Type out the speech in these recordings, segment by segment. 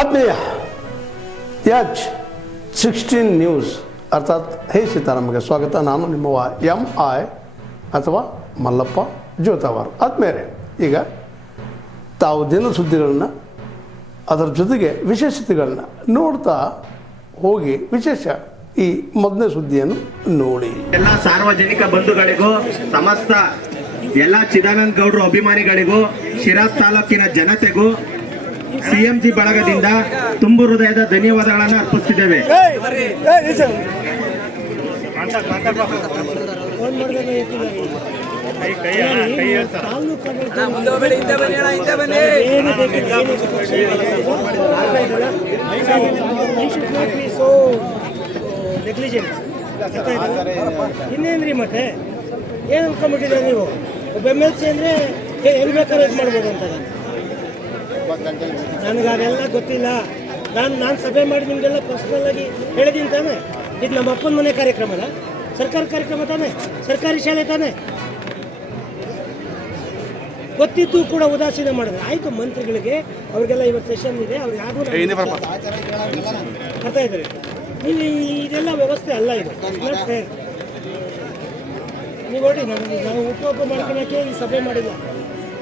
ಆತ್ಮೀಯ H16 news ಅರ್ಥಾತ್ ಹೇ ಸೀತಾರಾಮಗೆ ಸ್ವಾಗತ. ನಾನು ನಿಮ್ಮವ MI ಅಥವಾ ಮಲ್ಲಪ್ಪ ಜೋತಾವಾರ್. ಆದ್ಮೇಲೆ ಈಗ ತಾವು ದಿನ ಸುದ್ದಿಗಳನ್ನ ಅದರ ಜೊತೆಗೆ ವಿಶೇಷತೆಗಳನ್ನ ನೋಡ್ತಾ ಹೋಗಿ ವಿಶೇಷ ಈ ಮೊದಲನೇ ಸುದ್ದಿಯನ್ನು ನೋಡಿ. ಎಲ್ಲ ಸಾರ್ವಜನಿಕ ಬಂಧುಗಳಿಗೂ ಸಮಸ್ತ ಎಲ್ಲ ಚಿದಾನಂದ ಗೌಡರು ಅಭಿಮಾನಿಗಳಿಗೂ ಶಿರಾಸ್ ತಾಲೂಕಿನ ಜನತೆಗೂ CMG ಬಳಗದಿಂದ ತುಂಬು ಹೃದಯದ ಧನ್ಯವಾದಗಳನ್ನು ಅರ್ಪಿಸುತ್ತಿದ್ದೇವೆ. ಇನ್ನೇನ್ರಿ ಮತ್ತೆ ಏನು ಅನ್ಕೊಂಡ್ಬಿಟ್ಟಿದ್ರೆ ನೀವು MLC ಅಂದರೆ ಎಲ್ಲಿ ಬೇಕಾದ್ರೆ ಇದು ಮಾಡ್ಬೋದು ಅಂತ. ನನಗೆ ಅದೆಲ್ಲ ಗೊತ್ತಿಲ್ಲ. ನಾನು ಸಭೆ ಮಾಡಿ ನಿಮಗೆಲ್ಲ ಪರ್ಸ್ನಲ್ಲಾಗಿ ಹೇಳಿದ್ದೀನಿ ತಾನೆ. ಇದು ನಮ್ಮ ಅಪ್ಪನ ಮನೆ ಕಾರ್ಯಕ್ರಮನ, ಸರ್ಕಾರಿ ಕಾರ್ಯಕ್ರಮ ತಾನೆ, ಸರ್ಕಾರಿ ಶಾಲೆ ತಾನೆ. ಗೊತ್ತಿದ್ದು ಕೂಡ ಉದಾಸೀನ ಮಾಡಿದ್ರೆ ಆಯಿತು. ಮಂತ್ರಿಗಳಿಗೆ ಅವ್ರಿಗೆಲ್ಲ ಇವತ್ತು ಸೆಷನ್ ಇದೆ, ಅವ್ರಿಗೆ ಯಾರು ಬರ್ತಾ ಇದ್ದಾರೆ. ಇಲ್ಲಿ ಇದೆಲ್ಲ ವ್ಯವಸ್ಥೆ ಅಲ್ಲ, ಇದು ನಾಟ್ ಫೇರ್. ನೀವು ನೋಡಿ, ನಾವು ಹುಟ್ಟುಹಬ್ಬ ಮಾಡ್ಕೊಳ್ಳೋಕ್ಕೆ ಈ ಸಭೆ ಮಾಡಿಲ್ಲ.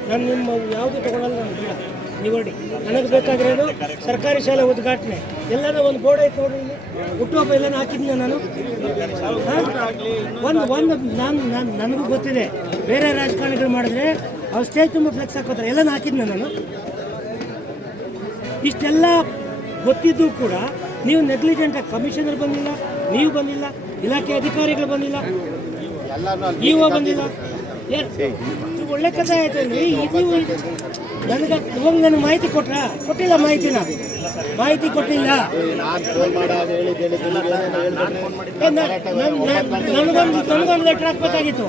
ನಾನು ನಿಮ್ಮ ಯಾವುದು ತೊಗೊಳಲ್ಲ, ನಾನು ಬೇಡ. ನೀವು ನೋಡಿ, ನನಗೆ ಬೇಕಾಗಿರೋದು ಸರ್ಕಾರಿ ಶಾಲೆ ಉದ್ಘಾಟನೆ. ಎಲ್ಲರೂ ಒಂದು ಬೋರ್ಡ್ ಐತೆ ನೋಡಿ, ಇಲ್ಲಿ ಹುಟ್ಟುಹಬ್ಬ ಎಲ್ಲನೂ ಹಾಕಿದ್ದೀನಿ ನಾನು. ನನಗೂ ಗೊತ್ತಿದೆ, ಬೇರೆ ರಾಜಕಾರಣಿಗಳು ಮಾಡಿದ್ರೆ ಅವ್ರು ಸ್ಟೇಜ್ ತುಂಬ ಫ್ಲೆಕ್ಸ್ ಹಾಕೋತಾರೆ, ಎಲ್ಲನೂ ಹಾಕಿದ್ನ ನಾನು. ಇಷ್ಟೆಲ್ಲ ಗೊತ್ತಿದ್ದು ಕೂಡ ನೀವು ನೆಗ್ಲಿಜೆಂಟಾಗಿ, ಕಮಿಷನರ್ ಬಂದಿಲ್ಲ, ನೀವು ಬಂದಿಲ್ಲ, ಇಲಾಖೆ ಅಧಿಕಾರಿಗಳು ಬಂದಿಲ್ಲ, ಇಒ ಬಂದಿಲ್ಲ. ಒಳ್ಳೆ ಕಥೆ ಆಯ್ತು ಅಂದರೆ ನೀವು ನನಗೆ ಇವಾಗ ನನಗೆ ಮಾಹಿತಿ ಕೊಟ್ಟಿಲ್ಲ. ಮಾಹಿತಿ ಕೊಟ್ಟಿಲ್ಲ. ನನಗೊಂದು ಲೆಟ್ರ್ ಹಾಕ್ಬೇಕಾಗಿತ್ತು.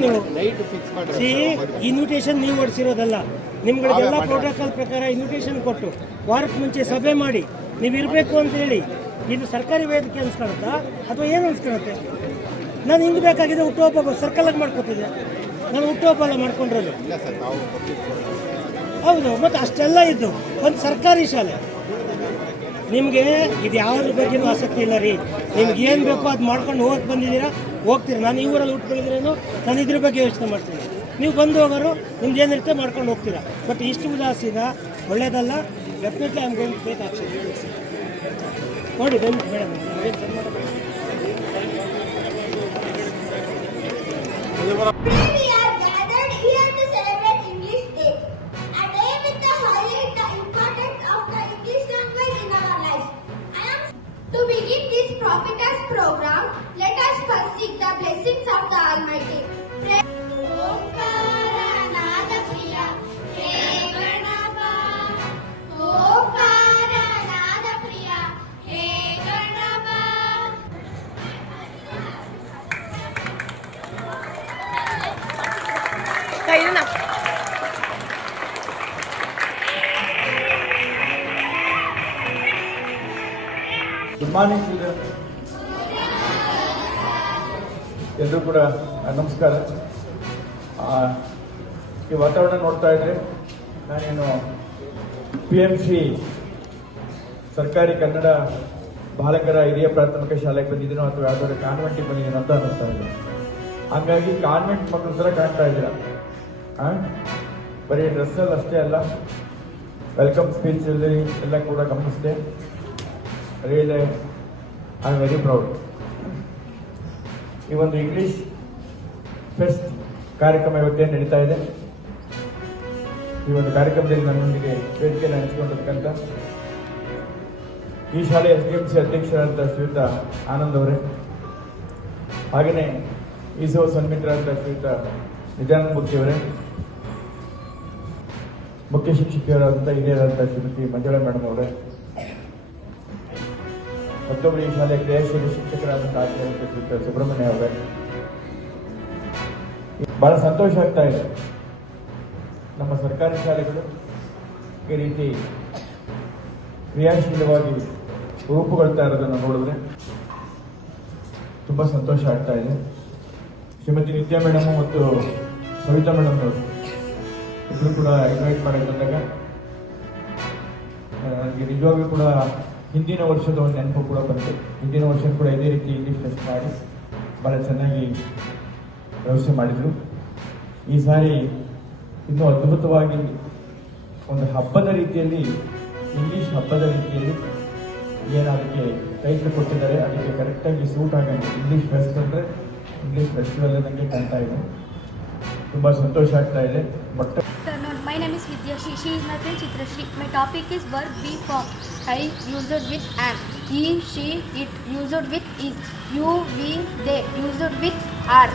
ನೀವು ಇನ್ವಿಟೇಷನ್ ನೀವು ಹೊಡಿಸಿರೋದಲ್ಲ. ನಿಮ್ಗಳಿಗೆಲ್ಲ ಪ್ರೋಟೋಕಾಲ್ ಪ್ರಕಾರ ಇನ್ವಿಟೇಷನ್ ಕೊಟ್ಟು ವಾರಕ್ಕೆ ಮುಂಚೆ ಸಭೆ ಮಾಡಿ ನೀವು ಇರಬೇಕು ಅಂತ ಹೇಳಿ. ಇದು ಸರ್ಕಾರಿ ವೇದಿಕೆ ಅನ್ಸ್ಕೊಳುತ್ತಾ ಅಥವಾ ಏನು ಅನ್ಸ್ಕೊಳುತ್ತೆ? ನಾನು ಹಿಂಗೆ ಬೇಕಾಗಿದೆ ಹುಟ್ಟುಹಬ್ಬ ಸರ್ಕಲಾಗಿ ಮಾಡ್ಕೊತಿದ್ದೆ. ನಾನು ಹುಟ್ಟುಹಬ್ಬ ಎಲ್ಲ ಮಾಡ್ಕೊಂಡಿರೋದು ಹೌದು. ಮತ್ತು ಅಷ್ಟೆಲ್ಲ ಇದ್ದು ಒಂದು ಸರ್ಕಾರಿ ಶಾಲೆ. ನಿಮಗೆ ಇದು ಯಾವ್ದ್ರ ಬಗ್ಗೆನೂ ಆಸಕ್ತಿ ಇಲ್ಲ ರೀ. ನಿಮ್ಗೆ ಏನು ಬೇಕೋ ಅದು ಮಾಡ್ಕೊಂಡು ಹೋಗಕ್ಕೆ ಬಂದಿದ್ದೀರಾ, ಹೋಗ್ತೀರಿ. ನಾನು ಈ ಊರಲ್ಲಿ ಹುಟ್ಟು ಬೆಳೆದಿರೇನು, ನಾನು ಇದ್ರ ಬಗ್ಗೆ ಯೋಚನೆ ಮಾಡ್ತೀನಿ. ನೀವು ಬಂದು ಹೋಗೋರು ನಿಮ್ದು ಏನಿರುತ್ತೆ ಮಾಡ್ಕೊಂಡು ಹೋಗ್ತೀರಾ. ಬಟ್ ಇಷ್ಟು ಉದಾಸೀನ ಒಳ್ಳೇದಲ್ಲ. Definitely I am going to take action. ನೋಡಿ ಬಂದು madam, To begin this prophetess program, let us first seek the blessings of the Almighty. Good morning children. ಎಲ್ಲರೂ ಕೂಡ ನಮಸ್ಕಾರ. ಈ ವಾತಾವರಣ ನೋಡ್ತಾ ಇದ್ರೆ ನಾನೇನು PMC ಸರ್ಕಾರಿ ಕನ್ನಡ ಬಾಲಕರ ಹಿರಿಯ ಪ್ರಾಥಮಿಕ ಶಾಲೆಗೆ ಬಂದಿದ್ದೀನೋ ಅಥವಾ ಯಾವುದಾದ್ರು ಕಾನ್ವೆಂಟಿಗೆ ಬಂದಿದ್ದೀನೋ ಅಂತ ಅನ್ನಿಸ್ತಾ ಇದೆ. ಹಾಗಾಗಿ ಕಾನ್ವೆಂಟ್ ಮಕ್ಕಳ ಥರ ಕಾಣ್ತಾ ಇದ್ದೀರಾ. ಬರೀ ಡ್ರೆಸ್ಸಲ್ಲಿ ಅಷ್ಟೇ ಅಲ್ಲ, ವೆಲ್ಕಮ್ ಸ್ಪೀಚ್ ಎಲ್ಲ ಕೂಡ ಗಮನಿಸಿದೆ. Really I am very proud. ಈ ಒಂದು ಇಂಗ್ಲಿಷ್ ಫೆಸ್ಟ್ ಕಾರ್ಯಕ್ರಮ ಇವತ್ತೇನು ನಡೀತಾ ಇದೆ, ಈ ಒಂದು ಕಾರ್ಯಕ್ರಮದಲ್ಲಿ ನನ್ನೊಂದಿಗೆ ವೇದಿಕೆಯನ್ನು ಹಂಚಿಕೊಂಡಿರ್ತಕ್ಕಂಥ ಈ ಶಾಲೆಯ SDMC ಅಧ್ಯಕ್ಷರಾದಂಥ ಶ್ರೀಯುತ ಆನಂದ್ ಅವರೇ, ಹಾಗೆಯೇ ISO ಸನ್ಮಿತ್ರರಾದಂಥ ಶ್ರೀಯುತ ನಿಜಾನಂದ ಮೂರ್ತಿ ಅವರೇ, ಮುಖ್ಯ ಶಿಕ್ಷಕಿಯರಾದಂಥ ಹಿರಿಯರಾದಂಥ ಶ್ರೀಮತಿ ಮಂಜುಳಾ ಮೇಡಮ್ ಅವರೇ, ಮತ್ತೊಬ್ಬರು ಈ ಶಾಲೆಯ ಕ್ರಿಯಾಶೀಲ ಶಿಕ್ಷಕರಾದಂಥ ಶ್ರೀಯುತ ಸುಬ್ರಹ್ಮಣ್ಯ ಅವರೇ, ಬಹಳ ಸಂತೋಷ ಆಗ್ತಾ ಇದೆ. ನಮ್ಮ ಸರ್ಕಾರಿ ಶಾಲೆಗಳು ಈ ರೀತಿ ಕ್ರಿಯಾಶೀಲವಾಗಿ ರೂಪುಗೊಳ್ತಾ ಇರೋದನ್ನು ನೋಡಿದ್ರೆ ತುಂಬ ಸಂತೋಷ ಆಗ್ತಾ ಇದೆ. ಶ್ರೀಮತಿ ನಿತ್ಯಾ ಮೇಡಮ್ ಮತ್ತು ಸವಿತಾ ಮೇಡಮ್ ಅವರು ಇಬ್ಬರು ಕೂಡ ಇನ್ವೈಟ್ ಮಾಡಿ ಬಂದಾಗ ನನಗೆ ನಿಜವಾಗ್ಲೂ ಕೂಡ ಹಿಂದಿನ ವರ್ಷದ ಒಂದು ನೆನಪು ಕೂಡ ಬಂತು. ಹಿಂದಿನ ವರ್ಷ ಕೂಡ ಇದೇ ರೀತಿ ಇಂಗ್ಲೀಷ್ ಫೆಸ್ಟ್ ಮಾಡಿ ಭಾಳ ಚೆನ್ನಾಗಿ ವ್ಯವಸ್ಥೆ ಮಾಡಿದರು. ಈ ಸಾರಿ ಇನ್ನೂ ಅದ್ಭುತವಾಗಿ ಒಂದು ಹಬ್ಬದ ರೀತಿಯಲ್ಲಿ, ಇಂಗ್ಲೀಷ್ ಹಬ್ಬದ ರೀತಿಯಲ್ಲಿ ಏನು ಅದಕ್ಕೆ ಟೈಟ್ಲ್ ಕೊಟ್ಟಿದ್ದಾರೆ, ಅದಕ್ಕೆ ಕರೆಕ್ಟಾಗಿ ಸೂಟ್ ಆಗಂಗೆ ಇಂಗ್ಲೀಷ್ ಫೆಸ್ಟ್ ಅಂದರೆ ಇಂಗ್ಲೀಷ್ ಫೆಸ್ಟಿವಲ್ ಅನ್ನೋಕ್ಕೆ ಕಾಣ್ತಾ ಇದೆ. ತುಂಬ ಸಂತೋಷ ಆಗ್ತಾ ಇದೆ. But My name is Vidyashri. She is my friend Chitrashri. My topic is verb be form. I used with am. He, she, it used with is. You, we, they used with are.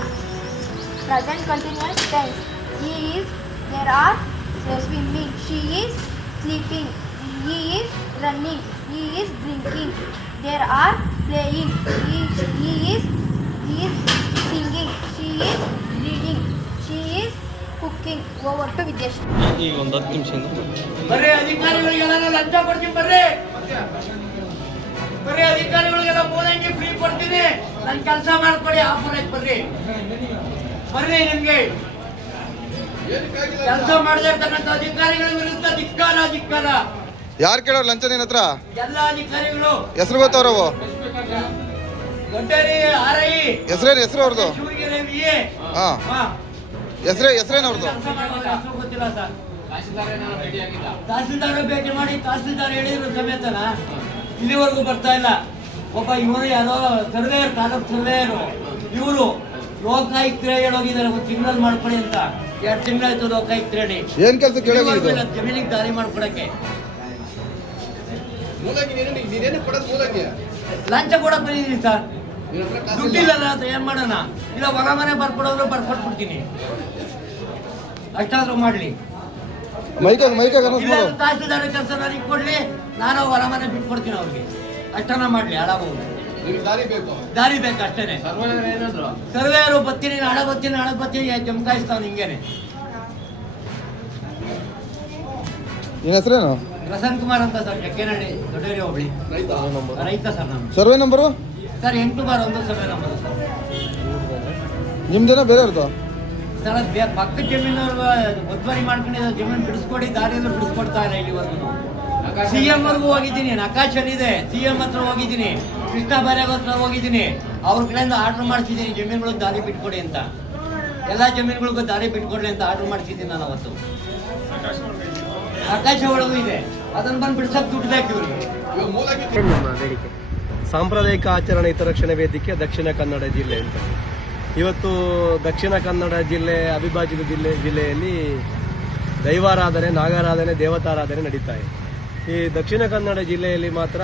Present continuous tense. He is, there are swimming. She is sleeping. He is running. He is drinking. There are playing. He is singing. She is reading. She is cooking. Over to Vidyashri. ಈಗ ಒಂದು 10 ನಿಮಿಷದಿಂದ ಬರ್ರಿ ಅಧಿಕಾರಿಗಳಿಗೆಲ್ಲ ಲಂಚ ಕೊಡ್ತೀನಿ. ಬರ್ರಿ ಅಧಿಕಾರಿಗಳಿಗೆಲ್ಲ ಮೂಲಂಗಿ free ಕೊಡ್ತೀನಿ. ನನ್ನ ಕೆಲಸ ಮಾಡ್ಕೊಡಿ. ಆಫರ್ ಆಯ್ತು. ಬರ್ರಿ ನಿಮ್ಗೆ ಕೆಲಸ ಮಾಡದಿರ್ತಕ್ಕಂಥ ಅಧಿಕಾರಿಗಳ ವಿರುದ್ಧ ಧಿಕ್ಕಾರ. ಯಾರು ಕೇಳೋರು ಲಂಚ ನಿನ್ನ ಹತ್ರ? ಎಲ್ಲ ಅಧಿಕಾರಿಗಳು ಹೆಸರು ಗೊತ್ತವ್ರವು? ದೊಡ್ಡರಿ ಆರೈ ಹೆಸರು ಅವ್ರದ್ದು? ಶಿವಗಿರಿ ವಿಎ. ಹಾಂ, ಹೆಸರೇನು ಅವ್ರದ್ದು? ಗೊತ್ತಿಲ್ಲ ಸರ್. ತಹಸೀಲ್ದಾರ್ ಭೇಟಿ ಮಾಡಿ ತಹಸೀಲ್ದಾರ್ ಹೇಳಿದ್ರು ಸಮೇತನ ಇಲ್ಲಿವರೆಗೂ ಬರ್ತಾ ಇಲ್ಲ. ಒಬ್ಬ ಇವರು ಯಾರೋ ಸರ್ವೇಯರ್, ತಾಲೂಕ್ ಸರ್ವೇಯರು, ಇವರು ಲೋಕಾಯುಕ್ತರೇ ಹೇಳೋಗಿದ್ದಾರೆ ಒಂದು ತಿಂಗಳಲ್ಲಿ ಮಾಡ್ಕೊಳ್ಳಿ ಅಂತ. 2 ತಿಂಗಳಾಯ್ತು ಲೋಕಾಯುಕ್ತ ಹೇಳಿ. ಏನ್ ಕೆಲಸ ಕೇಳೋದು? ಜಮೀನಿಗೆ ದಾರಿ ಮಾಡ್ಕೊಡಕ್ಕೆ ಲಂಚ ಕೊಡಕ್ ಬಂದಿದ್ದೀನಿ ಸರ್. ದುಡ್ಡಿಲ್ಲ ಅಂತ ಏನ್ ಮಾಡೋಣ? ಇಲ್ಲ ಹೊರ ಮನೆ ಬರ್ಕೊಡೋದ್ರು ಬರ್ಕೊಟ್ಬಿಡ್ತೀನಿ. ಅಷ್ಟಾದ್ರೂ ಮಾಡ್ಲಿ. ತಹಸೀಲ್ದಾರ್ ಕೆಲಸ ನನಗೆ ಕೊಡ್ಲಿ, ನಾನು ಹೊರ ಮನೆ ಬಿಟ್ಕೊಡ್ತೀನಿ ಅವ್ರಿಗೆ. ಅಷ್ಟನ್ನ ಮಾಡ್ಲಿ. ಹಾಳಾಗಬಹುದು. ದಾರಿ ಬೇಕು ಅಷ್ಟೇನೆ. ಸರ್ವೇಯರು ಬರ್ತೀನಿ, ನಾಳೆ ಬರ್ತೀನಿ ಜಮಕಾಯಿಸ್ತಾವ್ ಹಿಂಗೇನೆ. ನಿನ್ನ ಹೆಸರೇನು? ಪ್ರಸನ್ನ ಕುಮಾರ್ ಅಂತ ಸರ್, ಜಗ್ಗೇನಹಳ್ಳಿ, ದೊಡ್ಡೇರಿ ಹೋಬಳಿ. ರೈತ ಸರ್ ನಾನು. Survey number sir 8/1 survey number sir. ನಿಮ್ದೇನೋ ಬೇರೆಯವ್ರದ್ದು? ಸರ್ ಪಕ್ಕದ ಜಮೀನವ್ರು ಒತ್ತುವರಿ ಮಾಡ್ಕೊಂಡಿದ್ದ ಜಮೀನು ಬಿಡಿಸ್ಕೊಡಿ, ದಾರಿಯನ್ನು ಬಿಡಿಸ್ಕೊಡ್ತಾ ಇಲ್ಲ ಇಲ್ಲಿವರೆಗೂ. CM ವರ್ಗೂ ಹೋಗಿದ್ದೀನಿ, ನಕಾಶಲ್ಲಿದೆ. CM ಹತ್ರ ಹೋಗಿದ್ದೀನಿ, ಕೃಷ್ಣ ಬೈರೇಗೌಡ ಹತ್ರ ಹೋಗಿದ್ದೀನಿ. ಅವ್ರ ಕಡೆಯಿಂದ ಆರ್ಡರ್ ಮಾಡಿಸಿದ್ದೀನಿ ಜಮೀನುಗಳಿಗೆ ದಾರಿ ಬಿಟ್ಕೊಡಿ ಅಂತ. ಎಲ್ಲ ಜಮೀನುಗಳಿಗೂ ದಾರಿ ಬಿಟ್ಕೊಡ್ಲಿ ಅಂತ ಆರ್ಡರ್ ಮಾಡಿಸಿದ್ದೀನಿ ನಾನು ಅವತ್ತು. ಆಕಾಶ ಒಳಗೂ ಇದೆ, ಅದನ್ನ ಬಂದು ಬಿಡ್ಸಕ್ ದುಡ್ಡು ಬೇಕು ಇವ್ರಿಗೆ. ಸಾಂಪ್ರದಾಯಿಕ ಆಚರಣೆ ಹಿತರಕ್ಷಣೆ ವೇದಿಕೆ ದಕ್ಷಿಣ ಕನ್ನಡ ಜಿಲ್ಲೆ ಅಂತ. ಇವತ್ತು ದಕ್ಷಿಣ ಕನ್ನಡ ಜಿಲ್ಲೆ ಅವಿಭಾಜಿತ ಜಿಲ್ಲೆಯಲ್ಲಿ ದೈವಾರಾಧನೆ, ನಾಗಾರಾಧನೆ, ದೇವತಾರಾಧನೆ ನಡೀತಾ ಇದೆ. ಈ ದಕ್ಷಿಣ ಕನ್ನಡ ಜಿಲ್ಲೆಯಲ್ಲಿ ಮಾತ್ರ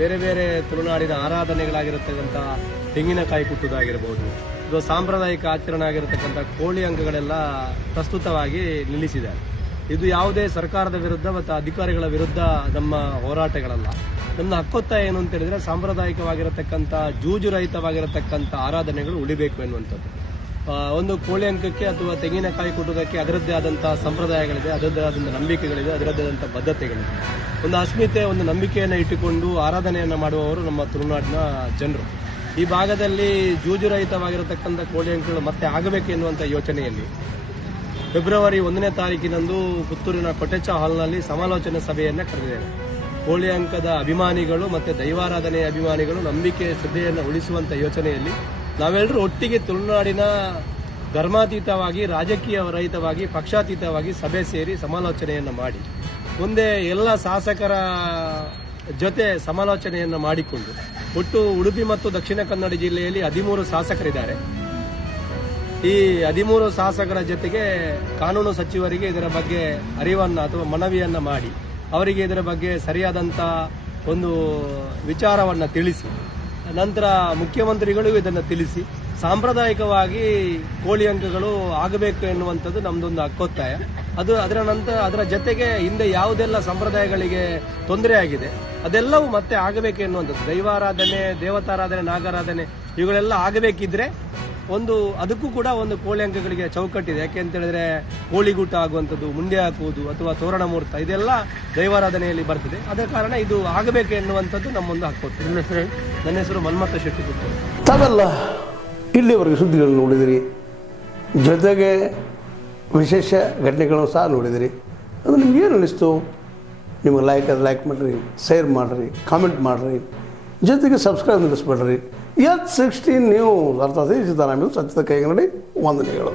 ಬೇರೆ ಬೇರೆ ತುಳುನಾಡಿನ ಆರಾಧನೆಗಳಾಗಿರತಕ್ಕಂಥ ತೆಂಗಿನಕಾಯಿ ಕುಟ್ಟುವುದಾಗಿರ್ಬೋದು, ಇದು ಸಾಂಪ್ರದಾಯಿಕ ಆಚರಣೆ ಆಗಿರತಕ್ಕಂಥ ಕೋಳಿ ಅಂಗಗಳೆಲ್ಲ ಪ್ರಸ್ತುತವಾಗಿ ನಿಲ್ಲಿಸಿದ್ದಾರೆ. ಇದು ಯಾವುದೇ ಸರ್ಕಾರದ ವಿರುದ್ಧ ಮತ್ತು ಅಧಿಕಾರಿಗಳ ವಿರುದ್ಧ ನಮ್ಮ ಹೋರಾಟಗಳಲ್ಲ. ನಮ್ಮ ಹಕ್ಕೊತ್ತಾಯ ಏನು ಅಂತ ಹೇಳಿದ್ರೆ ಸಾಂಪ್ರದಾಯಿಕವಾಗಿರತಕ್ಕಂಥ ಜೂಜುರಹಿತವಾಗಿರತಕ್ಕಂಥ ಆರಾಧನೆಗಳು ಉಳಿಬೇಕು ಎನ್ನುವಂಥದ್ದು. ಒಂದು ಕೋಳಿ ಅಂಕಕ್ಕೆ ಅಥವಾ ತೆಂಗಿನಕಾಯಿ ಕುಟ್ಟುವುದಕ್ಕೆ ಅದರದ್ದೇ ಆದಂಥ ಸಂಪ್ರದಾಯಗಳಿದೆ, ಅದರದ್ದೇ ಆದಂಥ ನಂಬಿಕೆಗಳಿದೆ, ಅದರದ್ದೇ ಆದಂಥ ಬದ್ಧತೆಗಳಿದೆ. ಒಂದು ಅಸ್ಮಿತೆ, ಒಂದು ನಂಬಿಕೆಯನ್ನು ಇಟ್ಟುಕೊಂಡು ಆರಾಧನೆಯನ್ನು ಮಾಡುವವರು ನಮ್ಮ ತುಳುನಾಡಿನ ಜನರು. ಈ ಭಾಗದಲ್ಲಿ ಜೂಜುರಹಿತವಾಗಿರತಕ್ಕಂಥ ಕೋಳಿ ಅಂಕಗಳು ಮತ್ತೆ ಆಗಬೇಕು ಎನ್ನುವಂಥ ಯೋಚನೆಯಲ್ಲಿ ಫೆಬ್ರವರಿ 1ನೇ ತಾರೀಕಿನಂದು ಪುತ್ತೂರಿನ ಕೊಟೆಚ ಹಾಲ್ನಲ್ಲಿ ಸಮಾಲೋಚನಾ ಸಭೆಯನ್ನು ಕರೆದಿದ್ದೇವೆ. ಕೋಳಿ ಅಂಕದ ಅಭಿಮಾನಿಗಳು ಮತ್ತು ದೈವಾರಾಧನೆಯ ಅಭಿಮಾನಿಗಳು ನಂಬಿಕೆ ಶ್ರದ್ಧೆಯನ್ನು ಉಳಿಸುವಂಥ ಯೋಚನೆಯಲ್ಲಿ ನಾವೆಲ್ಲರೂ ಒಟ್ಟಿಗೆ ತುಳುನಾಡಿನ ಧರ್ಮಾತೀತವಾಗಿ, ರಾಜಕೀಯ ರಹಿತವಾಗಿ, ಪಕ್ಷಾತೀತವಾಗಿ ಸಭೆ ಸೇರಿ ಸಮಾಲೋಚನೆಯನ್ನು ಮಾಡಿ ಮುಂದೆ ಎಲ್ಲ ಶಾಸಕರ ಜೊತೆ ಸಮಾಲೋಚನೆಯನ್ನು ಮಾಡಿಕೊಂಡು ಒಟ್ಟು ಉಡುಪಿ ಮತ್ತು ದಕ್ಷಿಣ ಕನ್ನಡ ಜಿಲ್ಲೆಯಲ್ಲಿ 13 ಶಾಸಕರಿದ್ದಾರೆ. ಈ 13 ಶಾಸಕರ ಜೊತೆಗೆ ಕಾನೂನು ಸಚಿವರಿಗೆ ಇದರ ಬಗ್ಗೆ ಅರಿವನ್ನು ಅಥವಾ ಮನವಿಯನ್ನು ಮಾಡಿ ಅವರಿಗೆ ಇದರ ಬಗ್ಗೆ ಸರಿಯಾದಂಥ ಒಂದು ವಿಚಾರವನ್ನು ತಿಳಿಸಿ, ನಂತರ ಮುಖ್ಯಮಂತ್ರಿಗಳಿಗೂ ಇದನ್ನು ತಿಳಿಸಿ ಸಾಂಪ್ರದಾಯಿಕವಾಗಿ ಕೋಳಿ ಅಂಕಗಳು ಆಗಬೇಕು ಎನ್ನುವಂಥದ್ದು ನಮ್ಮದೊಂದು ಹಕ್ಕೊತ್ತಾಯ. ಅದರ ಜೊತೆಗೆ ಹಿಂದೆ ಯಾವುದೆಲ್ಲ ಸಂಪ್ರದಾಯಗಳಿಗೆ ತೊಂದರೆ ಆಗಿದೆ ಅದೆಲ್ಲವೂ ಮತ್ತೆ ಆಗಬೇಕು ಎನ್ನುವಂಥದ್ದು. ದೈವಾರಾಧನೆ, ದೇವತಾರಾಧನೆ, ನಾಗಾರಾಧನೆ ಇವುಗಳೆಲ್ಲ ಆಗಬೇಕಿದ್ರೆ ಅದಕ್ಕೂ ಕೂಡ ಒಂದು ಕೋಳಿ ಅಂಕಗಳಿಗೆ ಚೌಕಟ್ಟಿದೆ. ಯಾಕೆ ಅಂತ ಹೇಳಿದ್ರೆ ಕೋಳಿಗೂಟ ಆಗುವಂಥದ್ದು, ಮುಂದೆ ಹಾಕುವುದು ಅಥವಾ ತೋರಣ ಮುಹೂರ್ತ ಇದೆಲ್ಲ ದೈವಾರಾಧನೆಯಲ್ಲಿ ಬರ್ತದೆ. ಅದೇ ಕಾರಣ ಇದು ಆಗಬೇಕು ಎನ್ನುವಂಥದ್ದು ನಮ್ಮೊಂದು ಹಕ್ಕೊತ್ತು. ನನ್ನ ಹೆಸರು ಮನ್ಮಥ ಶೆಟ್ಟಿ ಪುತ್ತೂರು. ತಾವೆಲ್ಲ ಇಲ್ಲಿವರೆಗೆ ಸುದ್ದಿಗಳನ್ನು ನೋಡಿದಿರಿ, ಜೊತೆಗೆ ವಿಶೇಷ ಘಟನೆಗಳನ್ನು ಸಹ ನೋಡಿದಿರಿ. ಅದು ನಿಮ್ಗೇನು ಅನ್ನಿಸ್ತು? ನಿಮಗೆ ಲೈಕ್ ಮಾಡಿರಿ, ಶೇರ್ ಮಾಡಿರಿ, ಕಾಮೆಂಟ್ ಮಾಡಿರಿ, ಜೊತೆಗೆ ಸಬ್ಸ್ಕ್ರೈಬ್ ನಿಲ್ಲಿಸ್ಬೇಡ್ರಿ. H16 ನ್ಯೂಸ್ ಅರ್ಥಾತ್ ಸಿದ್ದರಾಮಯ್ಯ ಸತ್ಯದ ಕೈಗನ್ನಡಿ ವಂದನೆಗಳು.